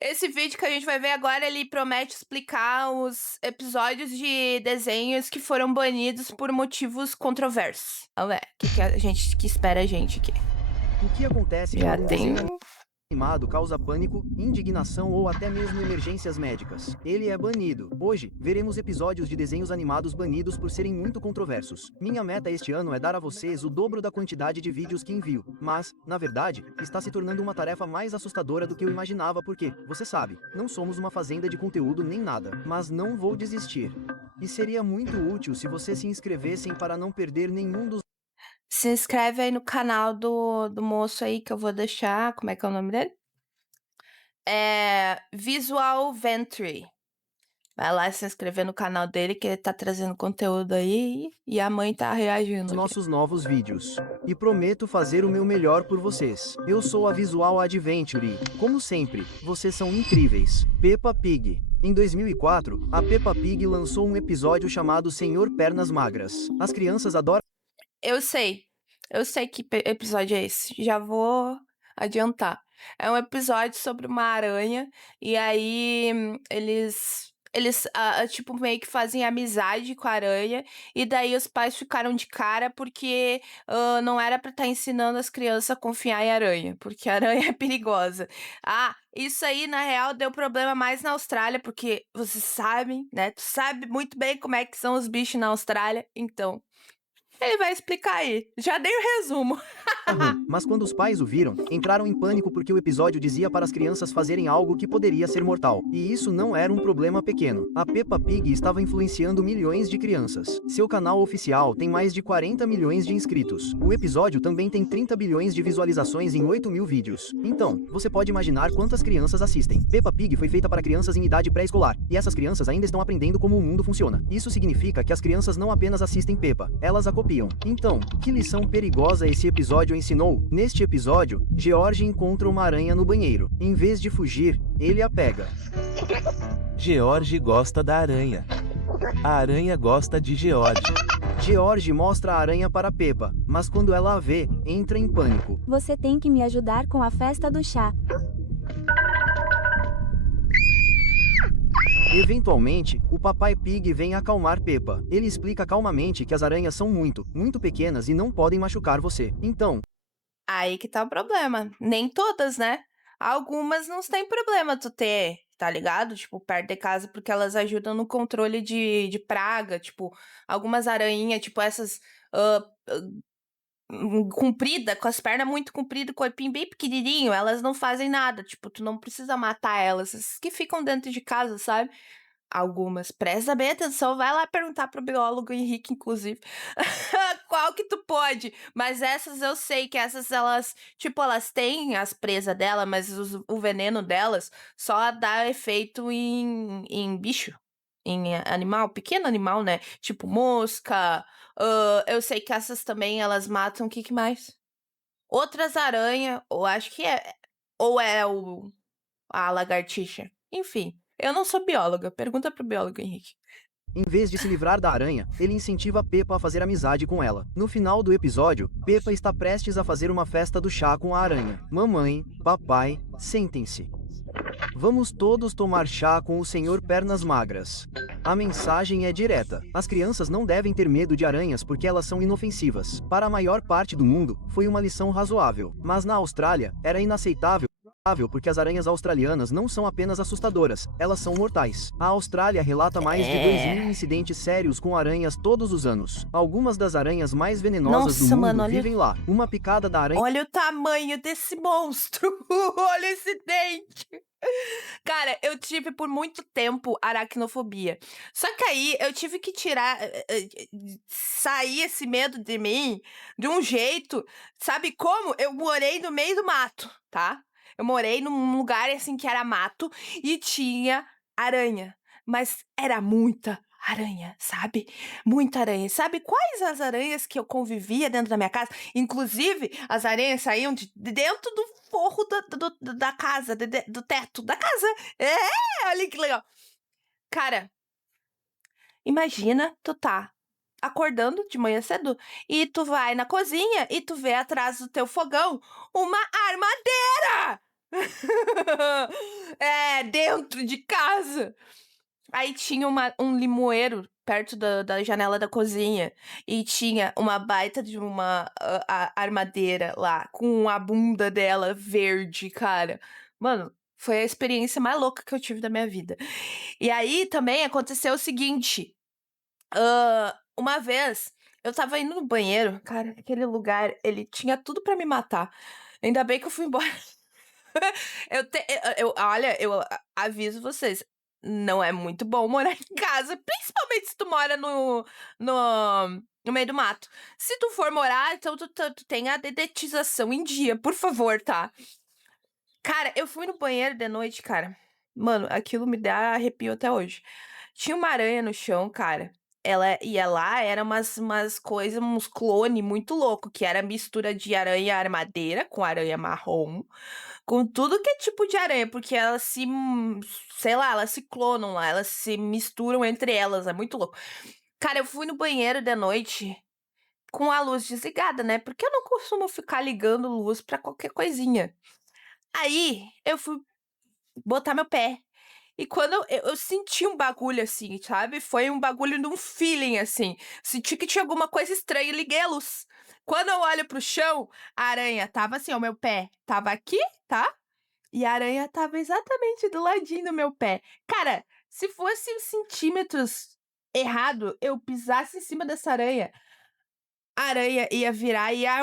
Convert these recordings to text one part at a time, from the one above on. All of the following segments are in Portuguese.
Esse vídeo que a gente vai ver agora, ele promete explicar os episódios de desenhos que foram banidos por motivos controversos. Vamos ver, o que a gente que espera a gente aqui. O que acontece Já quando um tem. desenho animado causa pânico, indignação ou até mesmo emergências médicas? Ele é banido. Hoje, veremos episódios de desenhos animados banidos por serem muito controversos. Minha meta este ano é dar a vocês o dobro da quantidade de vídeos que envio, mas, na verdade, está se tornando uma tarefa mais assustadora do que eu imaginava porque, você sabe, não somos uma fazenda de conteúdo nem nada, mas não vou desistir. E seria muito útil se vocês se inscrevessem para não perder nenhum dos Se inscreve aí no canal do moço aí que eu vou deixar. Como é que é o nome dele? É Visual Ventry. Vai lá se inscrever no canal dele que ele tá trazendo conteúdo aí e a mãe tá reagindo aqui. nossos novos vídeos. E prometo fazer o meu melhor por vocês. Eu sou a Visual Adventure. Como sempre, vocês são incríveis. Peppa Pig. Em 2004, a Peppa Pig lançou um episódio chamado Senhor Pernas Magras. As crianças adoram Eu sei que episódio é esse. Já vou adiantar. É um episódio sobre uma aranha e aí eles tipo meio que fazem amizade com a aranha e daí os pais ficaram de cara porque não era pra estar ensinando as crianças a confiar em aranha, porque a aranha é perigosa. Ah, isso aí na real deu problema mais na Austrália, porque vocês sabem, né? Tu sabe muito bem como é que são os bichos na Austrália, então ele vai explicar aí. Já dei o resumo. mas quando os pais o viram, entraram em pânico porque o episódio dizia para as crianças fazerem algo que poderia ser mortal. E isso não era um problema pequeno. A Peppa Pig estava influenciando milhões de crianças. Seu canal oficial tem mais de 40 milhões de inscritos. O episódio também tem 30 bilhões de visualizações em 8 mil vídeos. Então, você pode imaginar quantas crianças assistem. Peppa Pig foi feita para crianças em idade pré-escolar, e essas crianças ainda estão aprendendo como o mundo funciona. Isso significa que as crianças não apenas assistem Peppa, elas a copiam. Então, que lição perigosa esse episódio ensinou? Neste episódio, George encontra uma aranha no banheiro. Em vez de fugir, ele a pega. George gosta da aranha. A aranha gosta de George. George mostra a aranha para Peppa, mas quando ela a vê, entra em pânico. Você tem que me ajudar com a festa do chá. Eventualmente, o papai Pig vem acalmar Peppa. Ele explica calmamente que as aranhas são muito pequenas e não podem machucar você. Então, Aí que tá o problema. Nem todas, né? Algumas não tem problema tu ter, tá ligado? Tipo, perto de casa, porque elas ajudam no controle de praga. Tipo, algumas aranhas, tipo essas comprida, com as pernas muito compridas, corpinho bem pequenininho, elas não fazem nada. Tipo, tu não precisa matar elas. Essas que ficam dentro de casa, sabe? Algumas. Presta bem atenção, vai lá perguntar pro biólogo Henrique, inclusive. Qual que tu pode? Mas essas eu sei que essas elas, tipo, elas têm as presas dela, mas o veneno delas só dá efeito em bicho, em animal, pequeno animal, né? Tipo mosca. Eu sei que essas também elas matam. O que que mais? Outras aranhas, ou acho que é. Ou é a lagartixa. Enfim, eu não sou bióloga. Pergunta pro biólogo Henrique. em vez de se livrar da aranha, ele incentiva Peppa a fazer amizade com ela. No final do episódio, Peppa está prestes a fazer uma festa do chá com a aranha. Mamãe, papai, sentem-se. Vamos todos tomar chá com o Senhor Pernas Magras. A mensagem é direta. As crianças não devem ter medo de aranhas porque elas são inofensivas. Para a maior parte do mundo, foi uma lição razoável. Mas na Austrália, era inaceitável porque as aranhas australianas não são apenas assustadoras, elas são mortais. A Austrália relata mais de 2.000 incidentes sérios com aranhas todos os anos. Algumas das aranhas mais venenosas Nossa, do mundo mano, olha- vivem lá. Uma picada da aranha Olha o tamanho desse monstro. Olha esse dente. Cara, eu tive por muito tempo aracnofobia. Só que aí eu tive que tirar, sair esse medo de mim de um jeito. Sabe como? Eu morei no meio do mato, tá? Eu morei num lugar assim que era mato e tinha aranha. Mas era muita aranha, sabe? Muita aranha. Sabe quais as aranhas que eu convivia dentro da minha casa? Inclusive, as aranhas saíam de dentro do forro da casa, do teto da casa. Olha que legal. Cara, imagina tu tá acordando de manhã cedo e tu vai na cozinha e tu vê atrás do teu fogão uma armadeira. Dentro de casa. Aí tinha um limoeiro perto da janela da cozinha. E tinha uma baita de uma armadeira lá, com a bunda dela verde, cara. Mano, foi a experiência mais louca que eu tive da minha vida. E aí também aconteceu o seguinte. Uma vez, eu tava indo no banheiro, cara, aquele lugar, ele tinha tudo pra me matar. Ainda bem que eu fui embora. Olha, eu aviso vocês, não é muito bom morar em casa, principalmente se tu mora no meio do mato. Se tu for morar, então tu tem a dedetização em dia, por favor, tá? Cara, eu fui no banheiro de noite, cara. Mano, aquilo me dá arrepio até hoje. Tinha uma aranha no chão, cara. Ela ia lá, era umas coisas, uns clone muito louco, que era mistura de aranha armadeira com aranha marrom, com tudo que é tipo de aranha, porque elas sei lá, elas se clonam lá, elas se misturam entre elas, é muito louco. Cara, eu fui no banheiro de noite com a luz desligada, né? Porque eu não costumo ficar ligando luz pra qualquer coisinha. Aí, eu fui botar meu pé. E quando eu senti um bagulho assim, sabe? Foi um bagulho de um feeling, assim. Senti que tinha alguma coisa estranha e liguei a luz. Quando eu olho pro chão, a aranha tava assim, o meu pé tava aqui, tá? E a aranha tava exatamente do ladinho do meu pé. Cara, se fosse uns centímetros errado, eu pisasse em cima dessa aranha, a aranha ia virar e ia...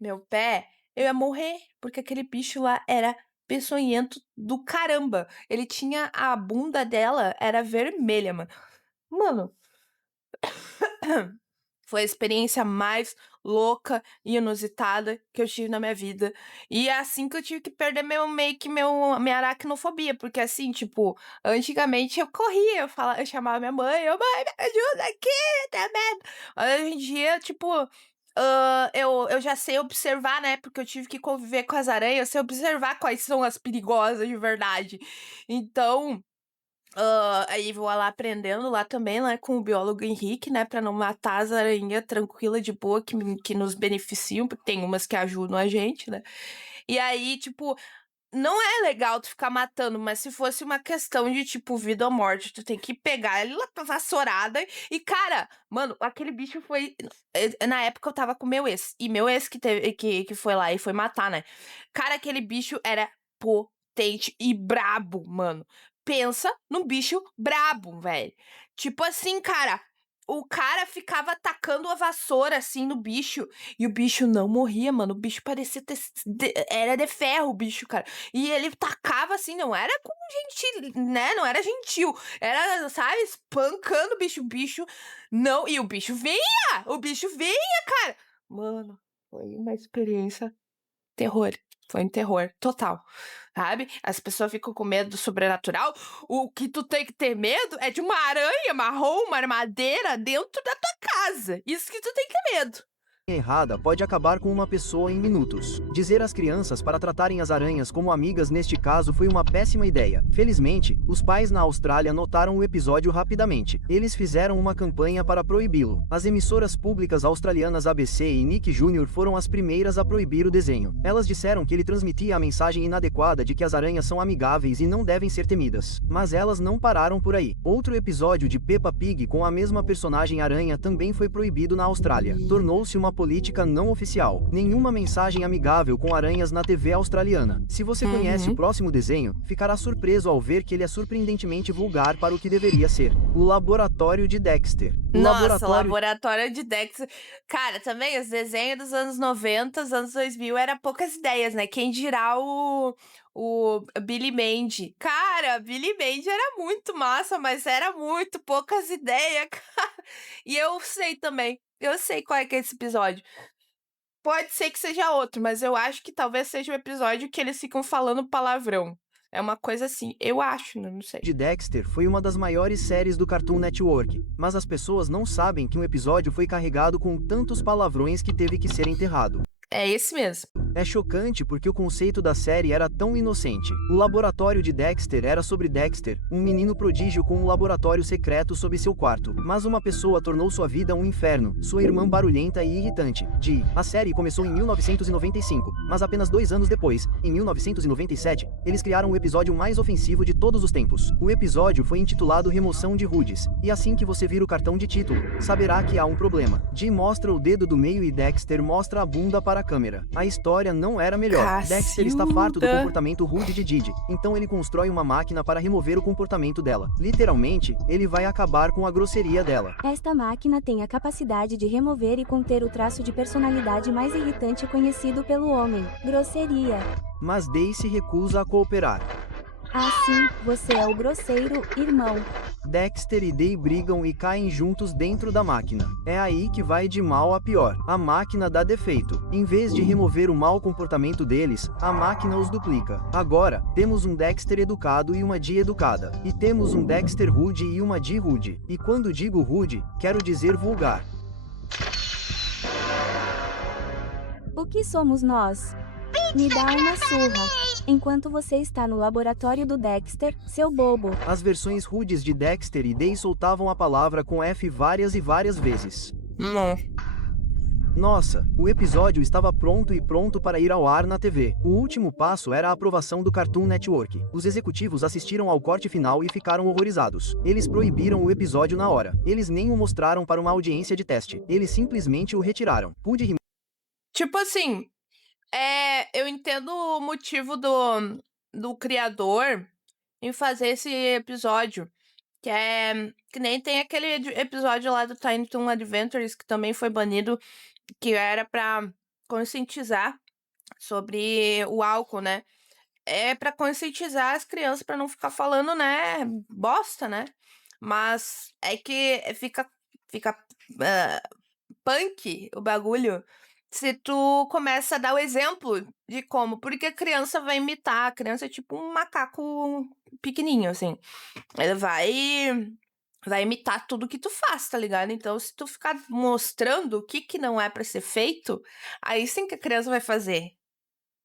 Meu pé, eu ia morrer, porque aquele bicho lá era peçonhento do caramba. Ele tinha a bunda dela, era vermelha, mano. Mano, foi a experiência mais louca e inusitada que eu tive na minha vida. E é assim que eu tive que perder minha aracnofobia. Porque assim, tipo, antigamente eu corria, eu chamava minha mãe, mãe, me ajuda aqui, tá medo. Hoje em dia, tipo, eu já sei observar, né? Porque eu tive que conviver com as aranhas, eu sei observar quais são as perigosas de verdade. Então, aí vou lá aprendendo lá também, né, com o biólogo Henrique, né, pra não matar as aranhas tranquila, de boa, que nos beneficiam, porque tem umas que ajudam a gente, né. E aí, tipo, não é legal tu ficar matando, mas se fosse uma questão de, tipo, vida ou morte, tu tem que pegar ele lá com a vassourada e, cara, mano, aquele bicho foi... Na época eu tava com meu ex, e meu ex que foi lá e foi matar, né. Cara, aquele bicho era potente e brabo, mano. Pensa num bicho brabo, velho. Tipo assim, cara, o cara ficava atacando a vassoura, assim, no bicho, e o bicho não morria, mano. O bicho parecia era de ferro, o bicho, cara. E ele tacava, assim, não era com gentil, né? Não era gentil. Era, sabe, espancando o bicho. O bicho não... E o bicho vinha! O bicho vinha, cara! Mano, foi uma experiência terror. Foi um terror total, sabe? As pessoas ficam com medo do sobrenatural. O que tu tem que ter medo é de uma aranha marrom, uma armadeira dentro da tua casa. Isso que tu tem que ter medo. Errada pode acabar com uma pessoa em minutos. Dizer às crianças para tratarem as aranhas como amigas neste caso foi uma péssima ideia. Felizmente, os pais na Austrália notaram o episódio rapidamente. Eles fizeram uma campanha para proibi-lo. As emissoras públicas australianas ABC e Nick Jr. foram as primeiras a proibir o desenho. Elas disseram que ele transmitia a mensagem inadequada de que as aranhas são amigáveis e não devem ser temidas. Mas elas não pararam por aí. Outro episódio de Peppa Pig com a mesma personagem aranha também foi proibido na Austrália. Tornou-se uma política não oficial. Nenhuma mensagem amigável com aranhas na TV australiana. Se você conhece o próximo desenho, ficará surpreso ao ver que ele é surpreendentemente vulgar para o que deveria ser. O Laboratório de Dexter. Nossa, Laboratório de Dexter. Cara, também os desenhos dos anos 90, os anos 2000 era poucas ideias, né? Quem dirá o Billy Mandy. Cara, Billy Mandy era muito massa, mas era muito poucas ideias, cara. E eu sei também. Eu sei qual é que é esse episódio. Pode ser que seja outro, mas eu acho que talvez seja o episódio que eles ficam falando palavrão. É uma coisa assim, eu acho, né? Não sei. De Dexter foi uma das maiores séries do Cartoon Network, mas as pessoas não sabem que um episódio foi carregado com tantos palavrões que teve que ser enterrado. É esse mesmo. É chocante porque o conceito da série era tão inocente. O laboratório de Dexter era sobre Dexter, um menino prodígio com um laboratório secreto sob seu quarto. Mas uma pessoa tornou sua vida um inferno, sua irmã barulhenta e irritante. A série começou em 1995, mas apenas 2 anos depois, em 1997, eles criaram o episódio mais ofensivo de todos os tempos. O episódio foi intitulado Remoção de Rudes, e assim que você vira o cartão de título, saberá que há um problema. Dee mostra o dedo do meio e Dexter mostra a bunda para a câmera. A história não era melhor. Dexter está farto do comportamento rude de Didi, então ele constrói uma máquina para remover o comportamento dela. Literalmente, ele vai acabar com a grosseria dela. Esta máquina tem a capacidade de remover e conter o traço de personalidade mais irritante conhecido pelo homem: grosseria. Mas Dee se recusa a cooperar. Assim, você é o grosseiro, irmão. Dexter e Dee brigam e caem juntos dentro da máquina. É aí que vai de mal a pior. A máquina dá defeito. Em vez de remover o mau comportamento deles, a máquina os duplica. Agora, temos um Dexter educado e uma Dee educada. E temos um Dexter rude e uma Dee rude. E quando digo rude, quero dizer vulgar. O que somos nós? Me dá uma surra. Enquanto você está no laboratório do Dexter, seu bobo. As versões rudes de Dexter e Dee soltavam a palavra com F várias e várias vezes. Não. Nossa, o episódio estava pronto para ir ao ar na TV. O último passo era a aprovação do Cartoon Network. Os executivos assistiram ao corte final e ficaram horrorizados. Eles proibiram o episódio na hora. Eles nem o mostraram para uma audiência de teste. Eles simplesmente o retiraram. Tipo assim, eu entendo o motivo do criador em fazer esse episódio. Que nem tem aquele episódio lá do Tiny Toon Adventures, que também foi banido, que era pra conscientizar sobre o álcool, né? É pra conscientizar as crianças pra não ficar falando, né, bosta, né? Mas é que fica punk o bagulho se tu começa a dar o exemplo de como. Porque a criança vai imitar. A criança é tipo um macaco pequenininho, assim. Ele vai imitar tudo que tu faz, tá ligado? Então, se tu ficar mostrando o que não é pra ser feito, aí sim que a criança vai fazer.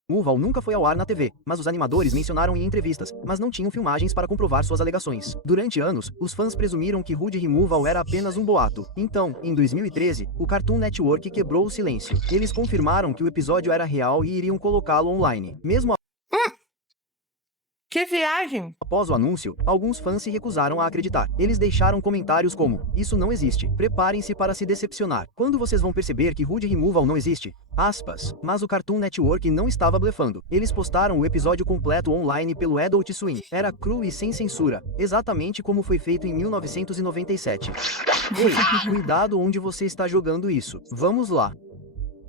Removal nunca foi ao ar na TV, mas os animadores mencionaram em entrevistas, mas não tinham filmagens para comprovar suas alegações. Durante anos, os fãs presumiram que Rude Removal era apenas um boato. Então, em 2013, o Cartoon Network quebrou o silêncio. Eles confirmaram que o episódio era real e iriam colocá-lo online. Mesmo Que viagem! após o anúncio, alguns fãs se recusaram a acreditar. Eles deixaram comentários como: "Isso não existe. Preparem-se para se decepcionar. Quando vocês vão perceber que Rude Removal não existe?" Aspas. Mas o Cartoon Network não estava blefando. Eles postaram o episódio completo online pelo Adult Swim. Era cru e sem censura, exatamente como foi feito em 1997. Ei, cuidado onde você está jogando isso. Vamos lá.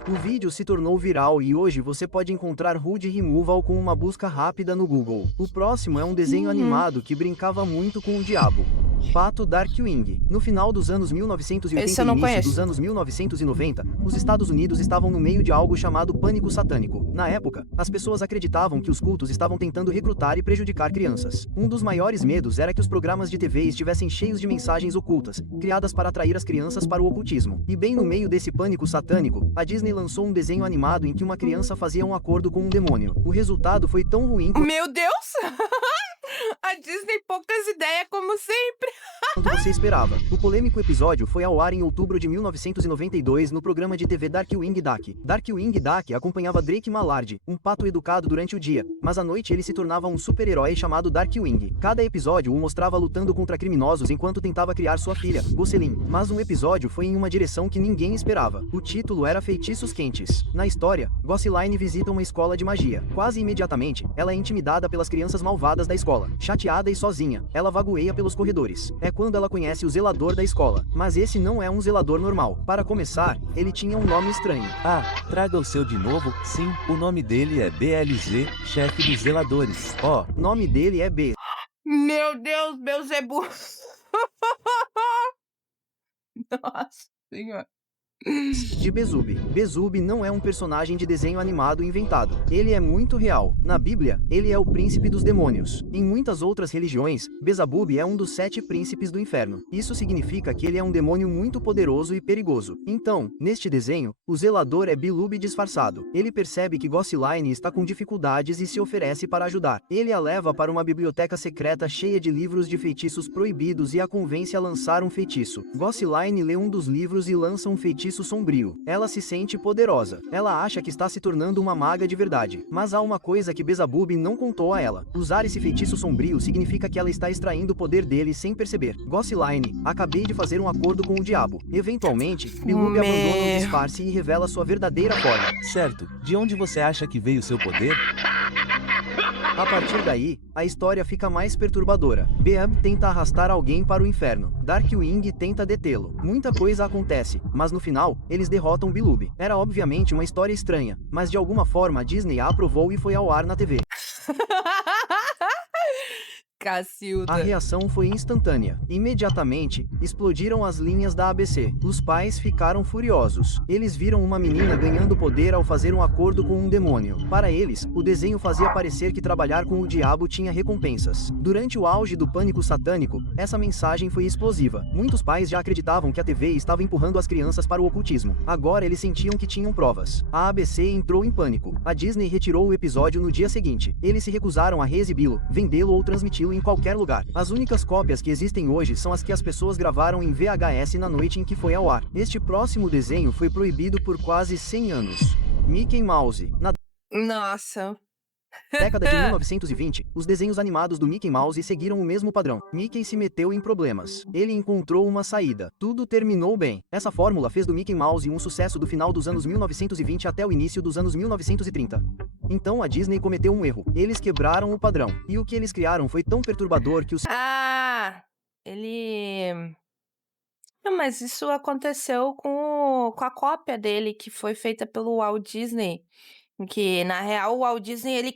O vídeo se tornou viral e hoje você pode encontrar Rude Removal com uma busca rápida no Google. O próximo é um desenho animado que brincava muito com o diabo. Pato Darkwing. No final dos anos 1980 Esse eu e não início conheço. dos anos 1990, os Estados Unidos estavam no meio de algo chamado pânico satânico. Na época, as pessoas acreditavam que os cultos estavam tentando recrutar e prejudicar crianças. Um dos maiores medos era que os programas de TV estivessem cheios de mensagens ocultas, criadas para atrair as crianças para o ocultismo. E bem no meio desse pânico satânico, a Disney lançou um desenho animado em que uma criança fazia um acordo com um demônio. O resultado foi tão ruim Meu Deus! A Disney poucas ideias, como sempre. quanto você esperava. O polêmico episódio foi ao ar em outubro de 1992 no programa de TV Darkwing Duck. Darkwing Duck acompanhava Drake Mallard, um pato educado durante o dia, mas à noite ele se tornava um super-herói chamado Darkwing. Cada episódio o mostrava lutando contra criminosos enquanto tentava criar sua filha, Gosselin. Mas um episódio foi em uma direção que ninguém esperava. O título era Feitiços Quentes. Na história, Gosseline visita uma escola de magia. Quase imediatamente, ela é intimidada pelas crianças malvadas da escola. Chateada e sozinha, ela vagueia pelos corredores. É quando ela conhece o zelador da escola. Mas esse não é um zelador normal. Para começar, ele tinha um nome estranho. Ah, traga o seu de novo? Sim, o nome dele é BLZ, chefe dos zeladores. Ó, Nome dele é B. Meu Deus, Beelzebub. Nossa senhora. de Beelzebub. Beelzebub não é um personagem de desenho animado inventado. Ele é muito real. Na Bíblia, ele é o príncipe dos demônios. Em muitas outras religiões, Beelzebub é um dos 7 príncipes do inferno. Isso significa que ele é um demônio muito poderoso e perigoso. Então, neste desenho, o zelador é Beelzebub disfarçado. Ele percebe que Gosseline está com dificuldades e se oferece para ajudar. Ele a leva para uma biblioteca secreta cheia de livros de feitiços proibidos e a convence a lançar um feitiço. Gosseline lê um dos livros e lança um feitiço sombrio. Ela se sente poderosa. Ela acha que está se tornando uma maga de verdade. Mas há uma coisa que Beelzebub não contou a ela. Usar esse feitiço sombrio significa que ela está extraindo o poder dele sem perceber. Gosseline, acabei de fazer um acordo com o diabo. Eventualmente, Beelzebub abandona o disfarce e revela sua verdadeira forma. Certo, de onde você acha que veio seu poder? A partir daí, a história fica mais perturbadora. Beelzebub tenta arrastar alguém para o inferno. Darkwing tenta detê-lo. Muita coisa acontece, mas no final, eles derrotam Beelzebub. Era obviamente uma história estranha, mas de alguma forma a Disney a aprovou e foi ao ar na TV. Cacilda. A reação foi instantânea. Imediatamente, explodiram as linhas da ABC. Os pais ficaram furiosos. Eles viram uma menina ganhando poder ao fazer um acordo com um demônio. Para eles, o desenho fazia parecer que trabalhar com o diabo tinha recompensas. Durante o auge do pânico satânico, essa mensagem foi explosiva. Muitos pais já acreditavam que a TV estava empurrando as crianças para o ocultismo. Agora eles sentiam que tinham provas. A ABC entrou em pânico. A Disney retirou o episódio no dia seguinte. Eles se recusaram a reexibi-lo, vendê-lo ou transmiti-lo em qualquer lugar. As únicas cópias que existem hoje são as que as pessoas gravaram em VHS na noite em que foi ao ar. Este próximo desenho foi proibido por quase 100 anos. Mickey Mouse. Na Nossa. década de 1920, os desenhos animados do Mickey Mouse seguiram o mesmo padrão. Mickey se meteu em problemas. Ele encontrou uma saída. Tudo terminou bem. Essa fórmula fez do Mickey Mouse um sucesso do final dos anos 1920 até o início dos anos 1930. Então a Disney cometeu um erro. Eles quebraram o padrão. E o que eles criaram foi tão perturbador que os... Não, mas isso aconteceu com a cópia dele, que foi feita pelo Walt Disney. Que, na real, o Walt Disney, ele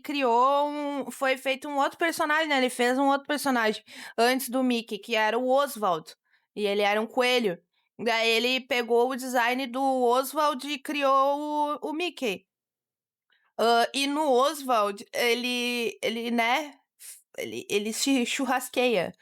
foi feito um outro personagem, né? Ele fez um outro personagem antes do Mickey, que era o Oswald. E ele era um coelho. Daí ele pegou o design do Oswald e criou o Mickey. E no Oswald, ele se churrasqueia,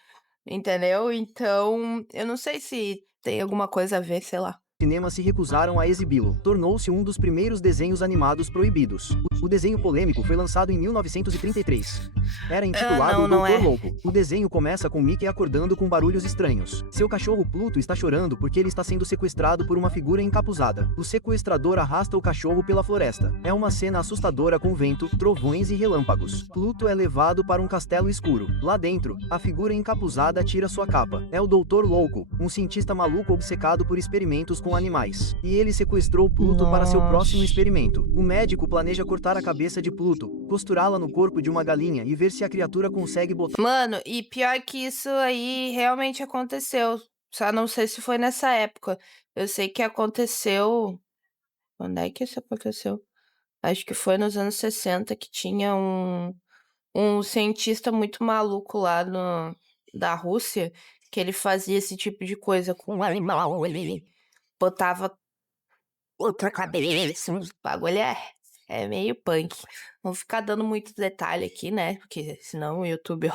entendeu? Então, eu não sei se tem alguma coisa a ver, sei lá. cinemas se recusaram a exibi-lo. Tornou-se um dos primeiros desenhos animados proibidos. O desenho polêmico foi lançado em 1933. Era intitulado O Doutor Louco. O desenho começa com Mickey acordando com barulhos estranhos. Seu cachorro Pluto está chorando porque ele está sendo sequestrado por uma figura encapuzada. O sequestrador arrasta o cachorro pela floresta. É uma cena assustadora com vento, trovões e relâmpagos. Pluto é levado para um castelo escuro. Lá dentro, a figura encapuzada tira sua capa. É o Doutor Louco, um cientista maluco obcecado por experimentos com animais. E ele sequestrou Pluto para seu próximo experimento. O médico planeja cortar a cabeça de Pluto, costurá-la no corpo de uma galinha e ver se a criatura consegue botar... Mano, e pior que isso aí realmente aconteceu. Só não sei se foi nessa época. Eu sei que aconteceu... Quando é que isso aconteceu? Acho que foi nos anos 60 que tinha um cientista muito maluco lá da Rússia, que ele fazia esse tipo de coisa com um animal. Ele botava outra cabeça, uns bagulho é meio punk. Não vou ficar dando muito detalhe aqui, né? Porque senão o YouTube...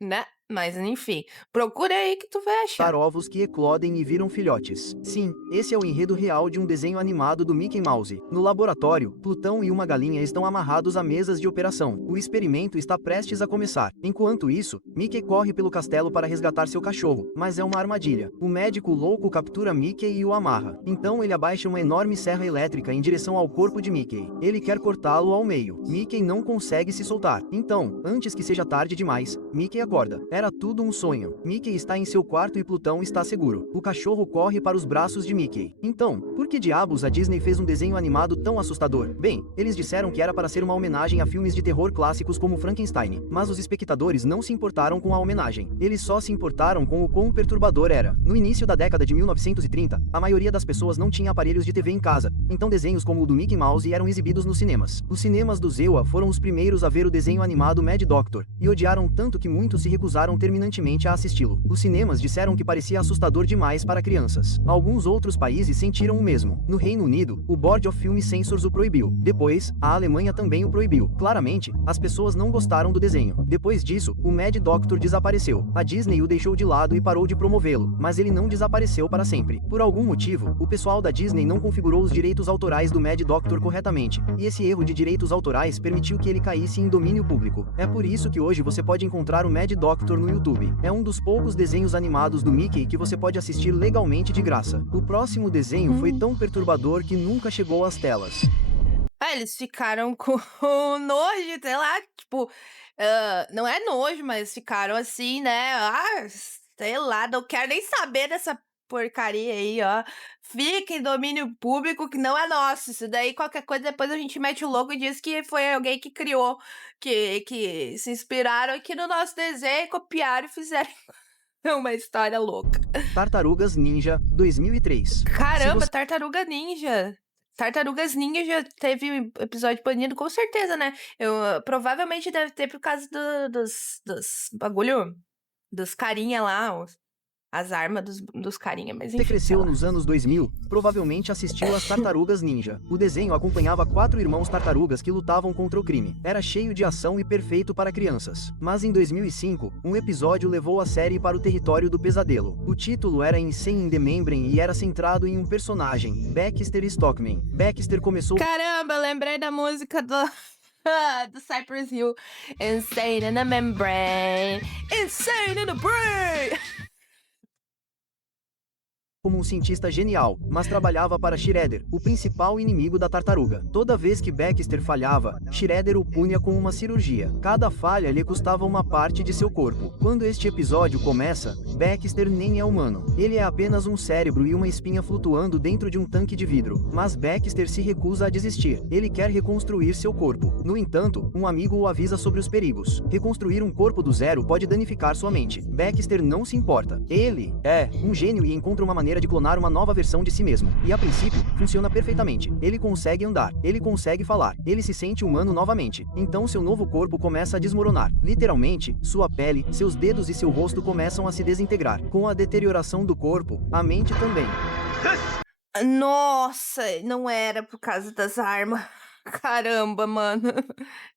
né? Mas enfim, procura aí que tu vai achar. Ovos que eclodem e viram filhotes. Sim, esse é o enredo real de um desenho animado do Mickey Mouse. No laboratório, Plutão e uma galinha estão amarrados a mesas de operação. O experimento está prestes a começar. Enquanto isso, Mickey corre pelo castelo para resgatar seu cachorro, mas é uma armadilha. O médico louco captura Mickey e o amarra. Então ele abaixa uma enorme serra elétrica em direção ao corpo de Mickey. Ele quer cortá-lo ao meio. Mickey não consegue se soltar. Então, antes que seja tarde demais, Mickey acorda. Era tudo um sonho. Mickey está em seu quarto e Plutão está seguro. O cachorro corre para os braços de Mickey. Então, por que diabos a Disney fez um desenho animado tão assustador? Bem, eles disseram que era para ser uma homenagem a filmes de terror clássicos como Frankenstein, mas os espectadores não se importaram com a homenagem. Eles só se importaram com o quão perturbador era. No início da década de 1930, a maioria das pessoas não tinha aparelhos de TV em casa, então desenhos como o do Mickey Mouse eram exibidos nos cinemas. Os cinemas do Zewa foram os primeiros a ver o desenho animado Mad Doctor, e odiaram tanto que muitos se recusaram recusaram terminantemente a assisti-lo. Os cinemas disseram que parecia assustador demais para crianças. Alguns outros países sentiram o mesmo. No Reino Unido, o Board of Film Censors o proibiu. Depois, a Alemanha também o proibiu. Claramente, as pessoas não gostaram do desenho. Depois disso, o Mad Doctor desapareceu. A Disney o deixou de lado e parou de promovê-lo, mas ele não desapareceu para sempre. Por algum motivo, o pessoal da Disney não configurou os direitos autorais do Mad Doctor corretamente, e esse erro de direitos autorais permitiu que ele caísse em domínio público. É por isso que hoje você pode encontrar o Mad Doctor no YouTube. É um dos poucos desenhos animados do Mickey que você pode assistir legalmente de graça. O próximo desenho foi tão perturbador que nunca chegou às telas. Eles ficaram com nojo, sei lá, tipo, não é nojo, mas ficaram assim, né? Ah, sei lá, não quero nem saber dessa porcaria aí, ó. Fica em domínio público que não é nosso. Isso daí, qualquer coisa, depois a gente mete o logo e diz que foi alguém que criou, que se inspiraram aqui no nosso desenho, copiaram e fizeram uma história louca. Tartarugas Ninja 2003. Caramba, Tartaruga Ninja. Tartarugas Ninja já teve um episódio banido, com certeza, né? Provavelmente deve ter por causa dos bagulho, dos carinha lá, as armas dos carinha, mas enfim. Você cresceu nos anos 2000, provavelmente assistiu às Tartarugas Ninja. O desenho acompanhava 4 irmãos tartarugas que lutavam contra o crime. Era cheio de ação e perfeito para crianças. Mas em 2005, um episódio levou a série para o território do pesadelo. O título era Insane in the Membrane e era centrado em um personagem, Baxter Stockman. Baxter começou... Caramba, eu lembrei da música do Cypress Hill. Insane in the Membrane, Insane in the Brain. como um cientista genial, mas trabalhava para Shredder, o principal inimigo da tartaruga. Toda vez que Baxter falhava, Shredder o punha com uma cirurgia. Cada falha lhe custava uma parte de seu corpo. Quando este episódio começa, Baxter nem é humano. Ele é apenas um cérebro e uma espinha flutuando dentro de um tanque de vidro. Mas Baxter se recusa a desistir. Ele quer reconstruir seu corpo. No entanto, um amigo o avisa sobre os perigos. Reconstruir um corpo do zero pode danificar sua mente. Baxter não se importa. Ele é um gênio e encontra uma maneira de clonar uma nova versão de si mesmo. E a princípio, funciona perfeitamente. Ele consegue andar, ele consegue falar, ele se sente humano novamente. Então seu novo corpo começa a desmoronar. Literalmente, sua pele, seus dedos e seu rosto começam a se desintegrar. Com a deterioração do corpo, a mente também. Nossa, não era por causa das armas. Caramba, mano.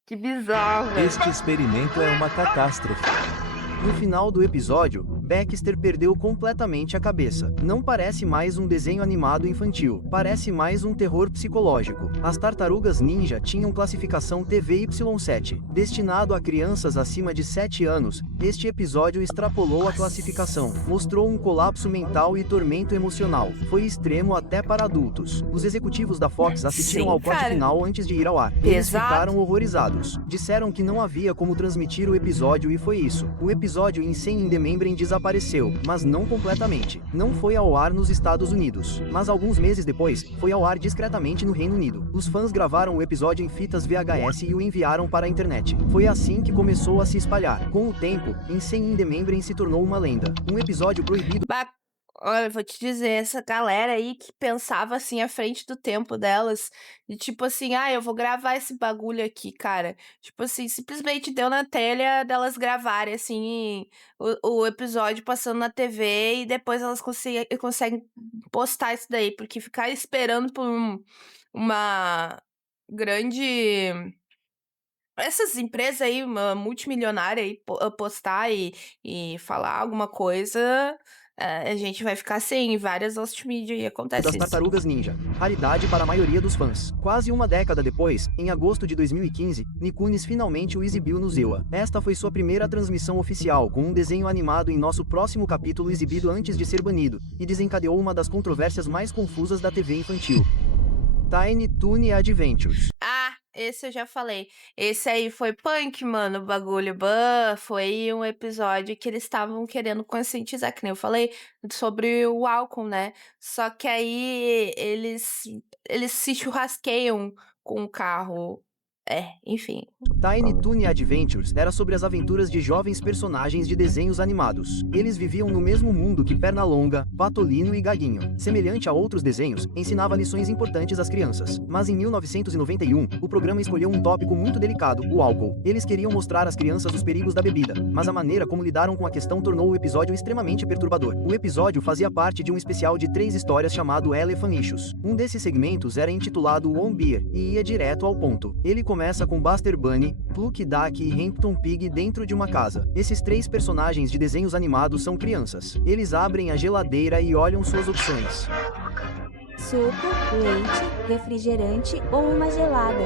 Que bizarro, velho. Este experimento é uma catástrofe. No final do episódio, Baxter perdeu completamente a cabeça. Não parece mais um desenho animado infantil, parece mais um terror psicológico. As Tartarugas Ninja tinham classificação TVY7, destinado a crianças acima de 7 anos. Este episódio extrapolou a classificação, mostrou um colapso mental e tormento emocional. Foi extremo até para adultos. Os executivos da Fox assistiram Sim, ao corte cara. final antes de ir ao ar. Eles Pesado. ficaram horrorizados. Disseram que não havia como transmitir o episódio e foi isso. O episódio Insane in the Membrane desapareceu, mas não completamente. Não foi ao ar nos Estados Unidos, mas alguns meses depois, foi ao ar discretamente no Reino Unido. Os fãs gravaram o episódio em fitas VHS e o enviaram para a internet. Foi assim que começou a se espalhar. Com o tempo, Insane in the Membrane se tornou uma lenda. Um episódio proibido Olha, eu vou te dizer, essa galera aí que pensava assim à frente do tempo delas, de tipo assim, eu vou gravar esse bagulho aqui, cara. Tipo assim, simplesmente deu na telha delas gravarem, assim, o episódio passando na TV e depois elas conseguem postar isso daí, porque ficar esperando por uma grande. Essas empresas aí, uma multimilionária aí, postar e falar alguma coisa, a gente vai ficar sem várias host media e acontece das isso. Tartarugas Ninja. Raridade para a maioria dos fãs. Quase uma década depois, em agosto de 2015, Nicunes finalmente o exibiu no Zewa. Esta foi sua primeira transmissão oficial, com um desenho animado em nosso próximo capítulo exibido antes de ser banido, e desencadeou uma das controvérsias mais confusas da TV infantil. Tiny Toon Adventures. Esse eu já falei. Esse aí foi punk, mano, o bagulho. Foi um episódio que eles estavam querendo conscientizar, que nem eu falei, sobre o álcool, né? Só que aí eles se churrasqueiam com o carro Enfim. Tiny Toon Adventures era sobre as aventuras de jovens personagens de desenhos animados. Eles viviam no mesmo mundo que Pernalonga, Patolino e Gaguinho. Semelhante a outros desenhos, ensinava lições importantes às crianças. Mas em 1991, o programa escolheu um tópico muito delicado, o álcool. Eles queriam mostrar às crianças os perigos da bebida, mas a maneira como lidaram com a questão tornou o episódio extremamente perturbador. O episódio fazia parte de um especial de 3 histórias chamado Elephant Issues. Um desses segmentos era intitulado One Beer e ia direto ao ponto. Ele começa com Buster Bunny, Pluck Duck e Hampton Pig dentro de uma casa. Esses 3 personagens de desenhos animados são crianças. Eles abrem a geladeira e olham suas opções. Suco, leite, refrigerante ou uma gelada.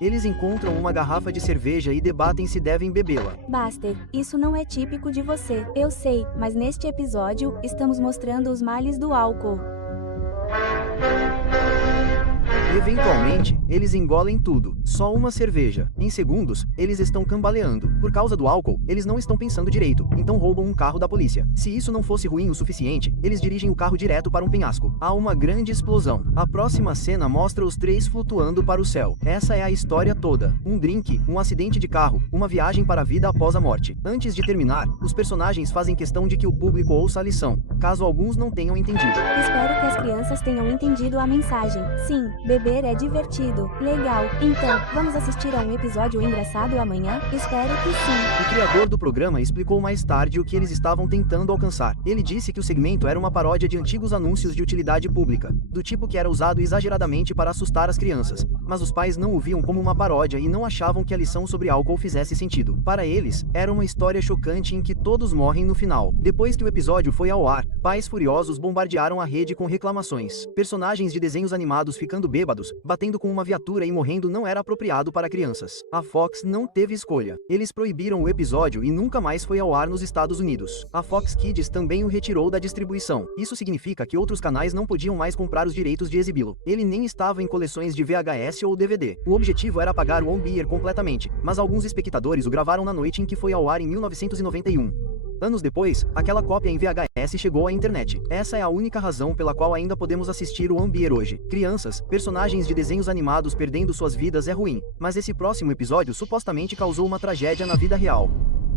Eles encontram uma garrafa de cerveja e debatem se devem bebê-la. Buster, isso não é típico de você. Eu sei, mas neste episódio, estamos mostrando os males do álcool. Eventualmente, eles engolem tudo, só uma cerveja. Em segundos, eles estão cambaleando. Por causa do álcool, eles não estão pensando direito, então roubam um carro da polícia. Se isso não fosse ruim o suficiente, eles dirigem o carro direto para um penhasco. Há uma grande explosão. A próxima cena mostra os 3 flutuando para o céu. Essa é a história toda. Um drink, um acidente de carro, uma viagem para a vida após a morte. Antes de terminar, os personagens fazem questão de que o público ouça a lição, caso alguns não tenham entendido. Espero que as crianças tenham entendido a mensagem. Sim, beber é divertido. Legal. Então, vamos assistir a um episódio engraçado amanhã? Espero que sim. O criador do programa explicou mais tarde o que eles estavam tentando alcançar. Ele disse que o segmento era uma paródia de antigos anúncios de utilidade pública, do tipo que era usado exageradamente para assustar as crianças, mas os pais não o viam como uma paródia e não achavam que a lição sobre álcool fizesse sentido. Para eles, era uma história chocante em que todos morrem no final. Depois que o episódio foi ao ar, pais furiosos bombardearam a rede com reclamações. Personagens de desenhos animados ficando bêbados, batendo com uma viatura e morrendo não era apropriado para crianças. A Fox não teve escolha. Eles proibiram o episódio e nunca mais foi ao ar nos Estados Unidos. A Fox Kids também o retirou da distribuição. Isso significa que outros canais não podiam mais comprar os direitos de exibi-lo. Ele nem estava em coleções de VHS ou DVD. O objetivo era apagar o On Beer completamente, mas alguns espectadores o gravaram na noite em que foi ao ar em 1991. Anos depois, aquela cópia em VHS chegou à internet. Essa é a única razão pela qual ainda podemos assistir o On Beer hoje. Crianças, personagens de desenhos animados perdendo suas vidas é ruim, mas esse próximo episódio supostamente causou uma tragédia na vida real.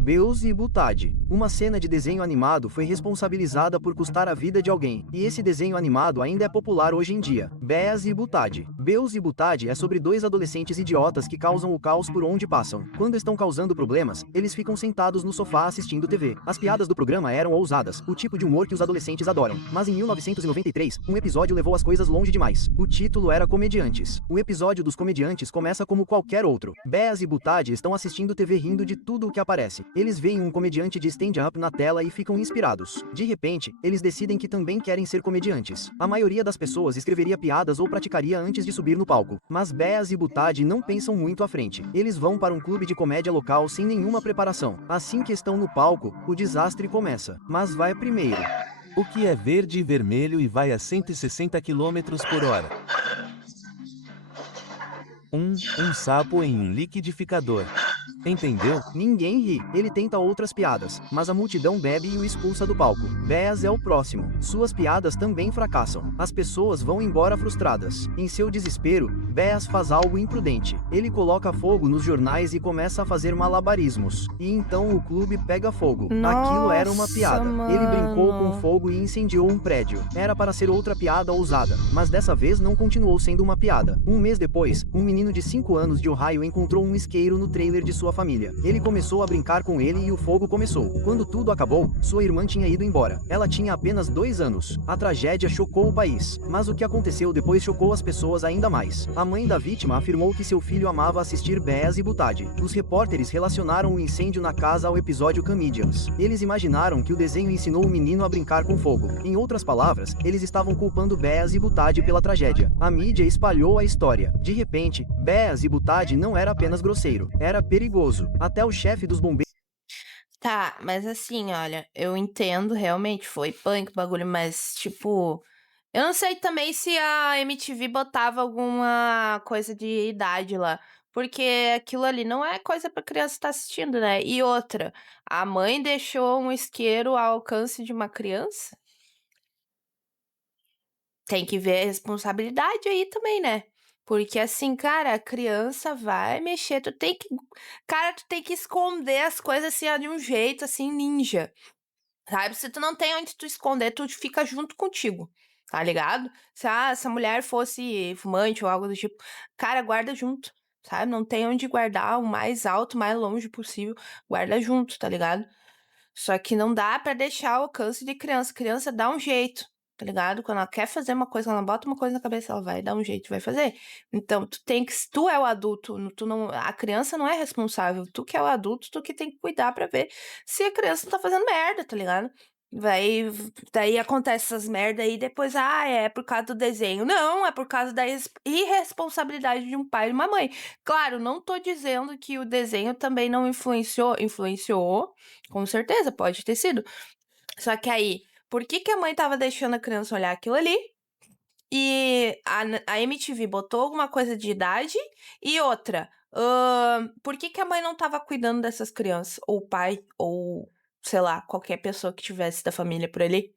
Beelzebub e Butade. Uma cena de desenho animado foi responsabilizada por custar a vida de alguém, e esse desenho animado ainda é popular hoje em dia. Beelzebub e Butade. Beelzebub e Butade é sobre 2 adolescentes idiotas que causam o caos por onde passam. Quando estão causando problemas, eles ficam sentados no sofá assistindo TV. As piadas do programa eram ousadas, o tipo de humor que os adolescentes adoram. Mas em 1993, um episódio levou as coisas longe demais. O título era Comediantes. O episódio dos comediantes começa como qualquer outro. Beelzebub e Butade estão assistindo TV rindo de tudo o que aparece. Eles veem um comediante de stand-up na tela e ficam inspirados. De repente, eles decidem que também querem ser comediantes. A maioria das pessoas escreveria piadas ou praticaria antes de subir no palco. Mas Beelzebub e Butade não pensam muito à frente. Eles vão para um clube de comédia local sem nenhuma preparação. Assim que estão no palco, o desastre começa. Mas vai primeiro. O que é verde e vermelho e vai a 160 km por hora? Um sapo em um liquidificador. Entendeu? Ninguém ri. Ele tenta outras piadas, mas a multidão bebe e o expulsa do palco. Beas é o próximo. Suas piadas também fracassam. As pessoas vão embora frustradas. Em seu desespero, Beas faz algo imprudente. Ele coloca fogo nos jornais e começa a fazer malabarismos. E então o clube pega fogo. Aquilo era uma piada. Ele brincou com fogo e incendiou um prédio. Era para ser outra piada ousada, mas dessa vez não continuou sendo uma piada. Um mês depois, um menino de 5 anos de Ohio encontrou um isqueiro no trailer de sua família. Ele começou a brincar com ele e o fogo começou. Quando tudo acabou, sua irmã tinha ido embora. Ela tinha apenas 2 anos. A tragédia chocou o país. Mas o que aconteceu depois chocou as pessoas ainda mais. A mãe da vítima afirmou que seu filho amava assistir Beas e Butade. Os repórteres relacionaram o incêndio na casa ao episódio Comedians. Eles imaginaram que o desenho ensinou o menino a brincar com fogo. Em outras palavras, eles estavam culpando Beas e Butade pela tragédia. A mídia espalhou a história. De repente, Beas e Butade não era apenas grosseiro, era perigoso. Até o chefe dos bombeiros. Tá, mas assim, olha, eu entendo, realmente foi punk o bagulho, mas tipo, eu não sei também se a MTV botava alguma coisa de idade lá, porque aquilo ali não é coisa pra criança estar assistindo, né? E outra, a mãe deixou um isqueiro ao alcance de uma criança? Tem que ver a responsabilidade aí também, né? Porque assim, cara, a criança vai mexer, cara, tu tem que esconder as coisas assim, ó, de um jeito assim, ninja. Sabe? Se tu não tem onde tu esconder, tu fica junto contigo. Tá ligado? Se essa mulher fosse fumante ou algo do tipo, cara, guarda junto. Sabe? Não tem onde guardar o mais alto, mais longe possível. Guarda junto, tá ligado? Só que não dá pra deixar ao alcance de criança. Criança dá um jeito, tá ligado? Quando ela quer fazer uma coisa, ela bota uma coisa na cabeça, ela vai dar um jeito, vai fazer. Então, se tu é o adulto, tu não, a criança não é responsável. Tu que é o adulto, tu que tem que cuidar pra ver se a criança não tá fazendo merda, tá ligado? Daí acontece essas merda aí, depois, é por causa do desenho. Não, é por causa da irresponsabilidade de um pai e uma mãe. Claro, não tô dizendo que o desenho também não influenciou. Influenciou, com certeza, pode ter sido. Só que aí, por que a mãe tava deixando a criança olhar aquilo ali? E a MTV botou alguma coisa de idade? E outra, por que a mãe não tava cuidando dessas crianças? Ou o pai, ou sei lá, qualquer pessoa que tivesse da família por ali?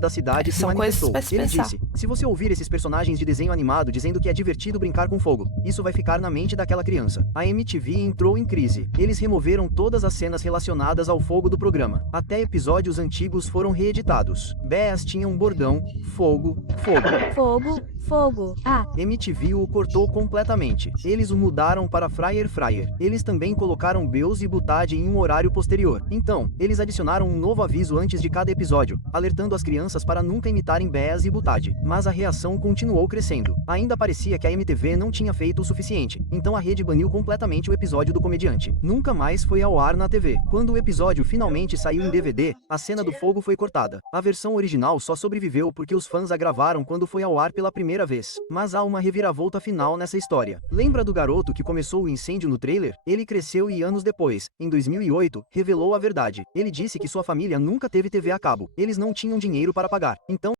Da cidade se São coisas manifestou. pra se Ele pensar. disse: se você ouvir esses personagens de desenho animado dizendo que é divertido brincar com fogo, isso vai ficar na mente daquela criança. A MTV entrou em crise. Eles removeram todas as cenas relacionadas ao fogo do programa. Até episódios antigos foram reeditados. Beas tinha um bordão: fogo, fogo. Fogo, fogo. Ah, MTV o cortou completamente. Eles o mudaram para Fryer Fryer. Eles também colocaram Beus e Butade em um horário posterior. Então, eles adicionaram um novo aviso antes de cada episódio, alertando as crianças para nunca imitarem Beas e Butade. Mas a reação continuou crescendo. Ainda parecia que a MTV não tinha feito o suficiente. Então a rede baniu completamente o episódio do comediante. Nunca mais foi ao ar na TV. Quando o episódio finalmente saiu em DVD, a cena do fogo foi cortada. A versão original só sobreviveu porque os fãs a gravaram quando foi ao ar pela primeira vez. Mas há uma reviravolta final nessa história. Lembra do garoto que começou o incêndio no trailer? Ele cresceu e anos depois, em 2008, revelou a verdade. Ele disse que sua família nunca teve TV a cabo. Eles não tinham dinheiro para pagar. Então,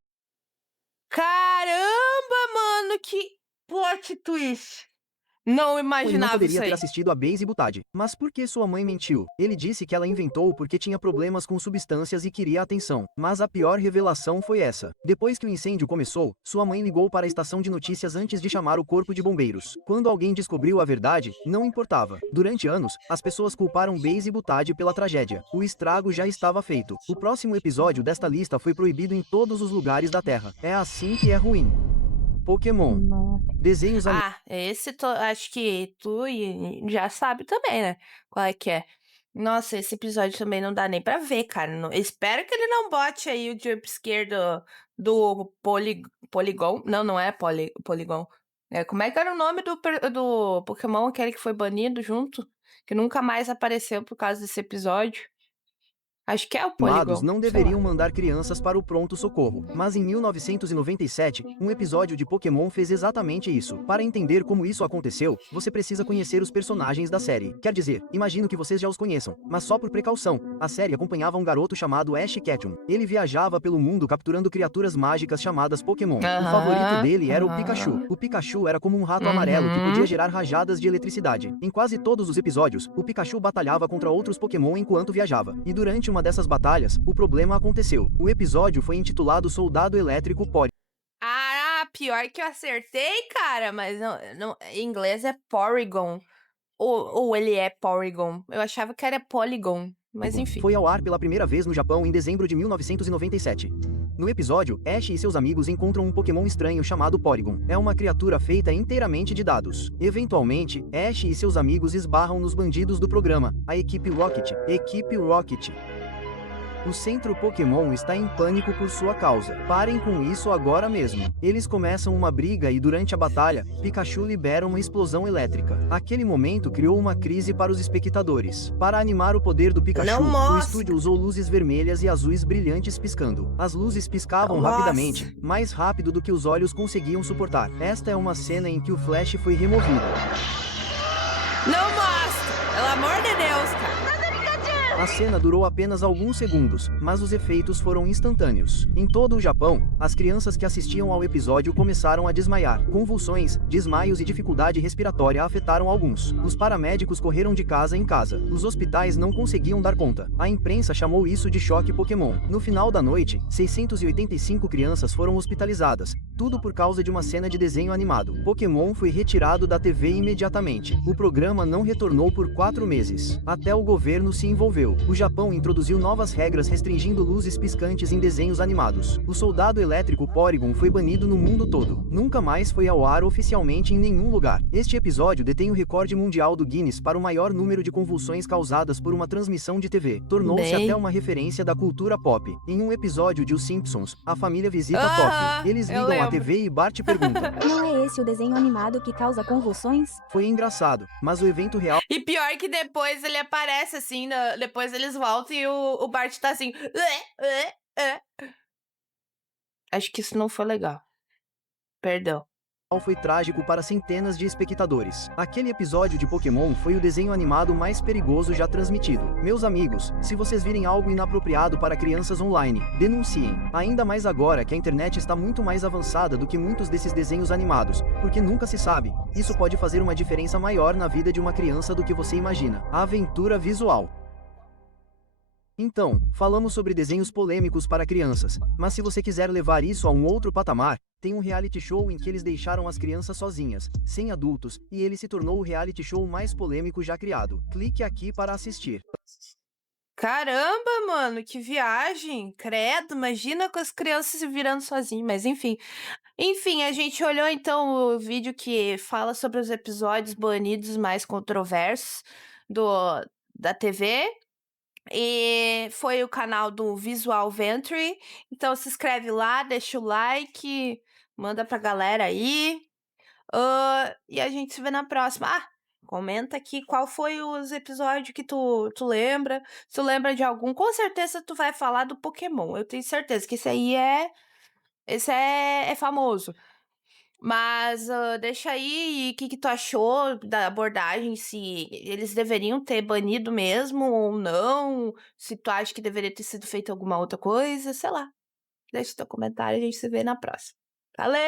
Caramba, mano, que plot twist. Não ele não imaginava poderia isso aí. ter assistido a Beis e Butade. Mas por que sua mãe mentiu? Ele disse que ela inventou porque tinha problemas com substâncias e queria atenção. Mas a pior revelação foi essa. Depois que o incêndio começou, sua mãe ligou para a estação de notícias antes de chamar o corpo de bombeiros. Quando alguém descobriu a verdade, não importava. Durante anos, as pessoas culparam Beis e Butade pela tragédia. O estrago já estava feito. O próximo episódio desta lista foi proibido em todos os lugares da Terra. É assim que é ruim. Pokémon. Desenhos Esse acho que tu já sabe também, né? Qual é que é? Nossa, esse episódio também não dá nem pra ver, cara. Espero que ele não bote aí o jumpscare do Polygon. Não é Polygon. Como é que era o nome do Pokémon, aquele que foi banido junto? Que nunca mais apareceu por causa desse episódio. Acho que é o Polygon. não deveriam mandar crianças para o pronto-socorro. Mas em 1997, um episódio de Pokémon fez exatamente isso. Para entender como isso aconteceu, você precisa conhecer os personagens da série. Quer dizer, imagino que vocês já os conheçam, mas só por precaução. A série acompanhava um garoto chamado Ash Ketchum. Ele viajava pelo mundo capturando criaturas mágicas chamadas Pokémon. O favorito dele era o Pikachu. O Pikachu era como um rato amarelo que podia gerar rajadas de eletricidade. Em quase todos os episódios, o Pikachu batalhava contra outros Pokémon enquanto viajava. E durante uma dessas batalhas, o problema aconteceu. O episódio foi intitulado Soldado Elétrico Porygon. Pior que eu acertei, cara, mas não, em inglês é Porygon. Ou ele é Porygon. Eu achava que era Polygon, mas enfim. Foi ao ar pela primeira vez no Japão em dezembro de 1997. No episódio, Ash e seus amigos encontram um Pokémon estranho chamado Porygon. É uma criatura feita inteiramente de dados. Eventualmente, Ash e seus amigos esbarram nos bandidos do programa, a Equipe Rocket. O centro Pokémon está em pânico por sua causa. Parem com isso agora mesmo. Eles começam uma briga e durante a batalha, Pikachu libera uma explosão elétrica. Aquele momento criou uma crise para os espectadores. Para animar o poder do Pikachu, o estúdio usou luzes vermelhas e azuis brilhantes piscando. As luzes piscavam rapidamente, mais rápido do que os olhos conseguiam suportar. Esta é uma cena em que o Flash foi removido. Não mostra! Pelo amor de Deus, cara! A cena durou apenas alguns segundos, mas os efeitos foram instantâneos. Em todo o Japão, as crianças que assistiam ao episódio começaram a desmaiar. Convulsões, desmaios e dificuldade respiratória afetaram alguns. Os paramédicos correram de casa em casa. Os hospitais não conseguiam dar conta. A imprensa chamou isso de choque Pokémon. No final da noite, 685 crianças foram hospitalizadas, Tudo por causa de uma cena de desenho animado. Pokémon foi retirado da TV imediatamente. O programa não retornou por 4 meses. Até o governo se envolveu. O Japão introduziu novas regras restringindo luzes piscantes em desenhos animados. O soldado elétrico Porygon foi banido no mundo todo. Nunca mais foi ao ar oficialmente em nenhum lugar. Este episódio detém o recorde mundial do Guinness para o maior número de convulsões causadas por uma transmissão de TV. Tornou-se Bem. até uma referência da cultura pop. Em um episódio de Os Simpsons, a família visita Aham, Tóquio. Eles eu ligam a lembro. TV e Bart pergunta: Não é esse o desenho animado que causa convulsões? foi engraçado, mas o evento real E pior que depois ele aparece assim, depois eles voltam e o Bart tá assim. Acho que isso não foi legal. Perdão. foi trágico para centenas de espectadores. Aquele episódio de Pokémon foi o desenho animado mais perigoso já transmitido. Meus amigos, se vocês virem algo inapropriado para crianças online, denunciem. Ainda mais agora que a internet está muito mais avançada do que muitos desses desenhos animados, porque nunca se sabe. Isso pode fazer uma diferença maior na vida de uma criança do que você imagina. Aventura visual. Então, falamos sobre desenhos polêmicos para crianças, mas se você quiser levar isso a um outro patamar, tem um reality show em que eles deixaram as crianças sozinhas, sem adultos, e ele se tornou o reality show mais polêmico já criado. Clique aqui para assistir. Caramba, mano, que viagem. Credo, imagina com as crianças se virando sozinhas, mas enfim. Enfim, a gente olhou então o vídeo que fala sobre os episódios banidos mais controversos da TV. E foi o canal do Visual Venture. Então se inscreve lá, deixa o like, manda pra galera aí. E a gente se vê na próxima. Comenta aqui qual foi os episódios que tu lembra. Se tu lembra de algum, com certeza tu vai falar do Pokémon. Eu tenho certeza que esse é famoso. Mas deixa aí o que tu achou da abordagem, se eles deveriam ter banido mesmo ou não, se tu acha que deveria ter sido feita alguma outra coisa, sei lá. Deixa teu comentário e a gente se vê na próxima. Valeu!